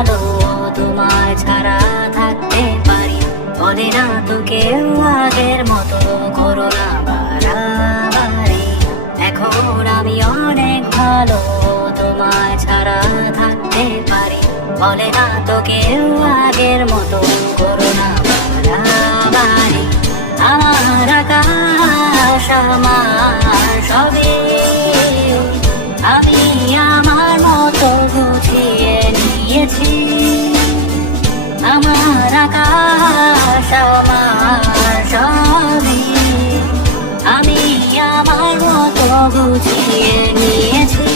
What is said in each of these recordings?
ভালো তোমায় ছাড়া থাকতে পারি। বলে না তো কেউ আগের মতো করো না বাড়াবাড়ি। এখন আমি অনেক ভালো তোমায় ছাড়া থাকতে পারি। বলে না তো কেউ আগের মতো করো না বাড়াবাড়ি। আমার আকাশ আমার সবই আমি আমার মতো গুছিয়ে নিয়েছি। আমার আকাশ আমার সবই আমি আমার মতো গুছিয়ে নিয়েছি।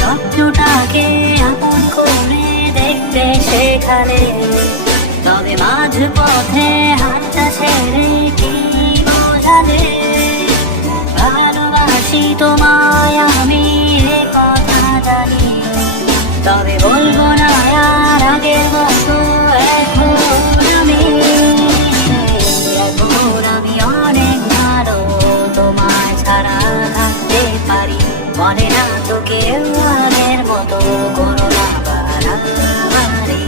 স্বপ্নটাকে আপন করে দেখতে সেখানে, তবে মাঝ পথে হাতটা ছেড়ে কি বোঝালে। ভালোবাসি তোমায় আমি এ কথা জানি, তবে বলবো না আর আগের মতো। এখন আমি অনেক ভালো তোমায় ছাড়া থাকতে পারি। বলে না তো কেউ আগের মতো করো না বাড়াবাড়ি।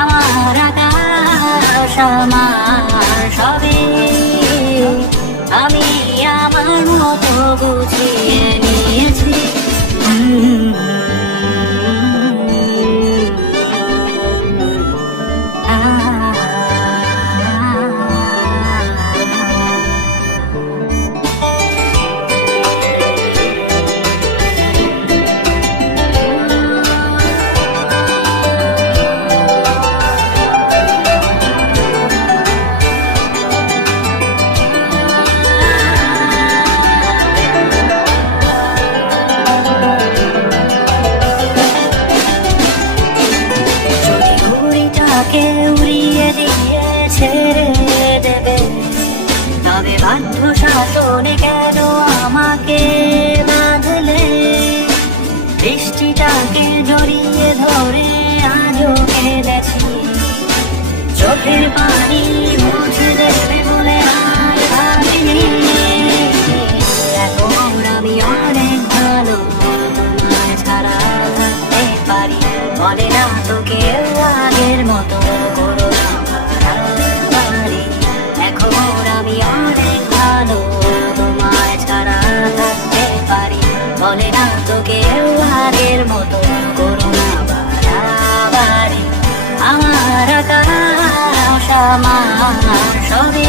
আমার আকাশ আমার সবই আমি আমার মতো গুছিয়ে নিয়েছি। উড়িয়ে দিয়ে ছেড়ে দেবে, তবে বাধ্য শাসনে কেন আমাকে বাঁধলে। বৃষ্টিটাকে জড়িয়ে ধরে আজও কেঁদেছি, চোখের পানি মুছে দেবে বলে আর ভাবিনি। এখন আমি অনেক ভালো তোমায় ছাড়া থাকতে পারি। বলে না তো কেউ আগের মতো করো না বাড়াবাড়ি। এখন আমি অনেক ভালো তোমায় ছাড়া থাকতে পারি। বলে না তো কেউ আগের মতো করো না বাড়াবাড়ি। আমার আকাশ আমার সবই